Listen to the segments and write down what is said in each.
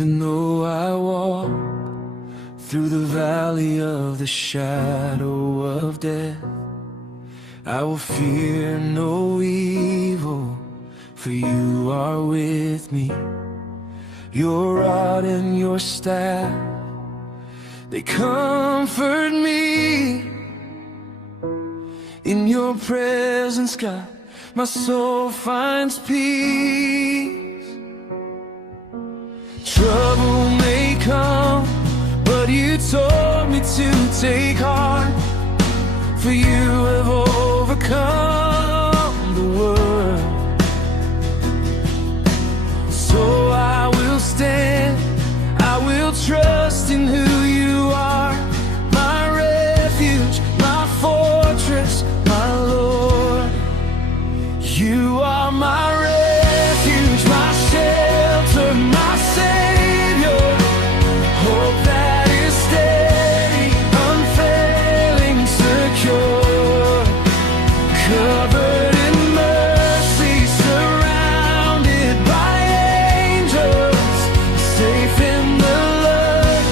Even though I walk through the valley of the shadow of death, I will fear no evil, for you are with me. Your rod and your staff, they comfort me. In your presence, God, my soul finds peace. Trouble may come, but you told me to take heart, for you have overcome the world. So I will stand, I will trust in who you are, my refuge, my fortress, my Lord. You are my refuge, my shelter, my Savior, hope that is steady, unfailing, secure, covered in mercy, surrounded by angels, safe in the love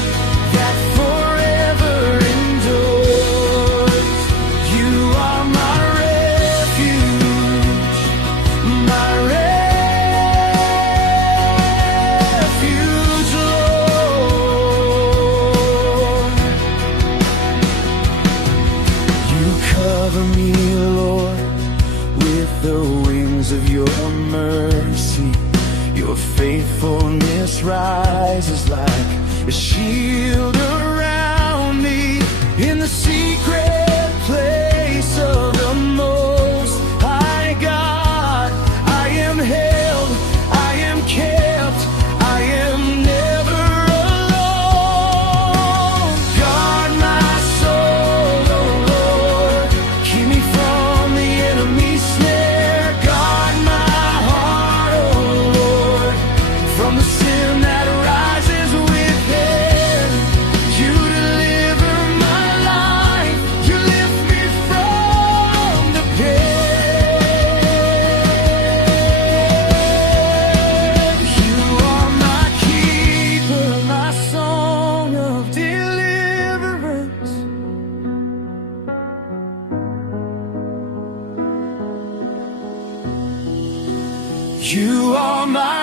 that forever endures. You are my refuge, my refuge, Lord. You cover me, Lord, with the wings of your mercy. Your faithfulness rises like a shield around me. In the secret place of the Most High God, I am held, I am kept, I am never alone. Guard my soul, oh Lord, keep me from the enemy's snare. Guard my heart, oh Lord, from the sin that rises within. You deliver my life, you lift me from the pit. You are my keeper, my song of deliverance. You are my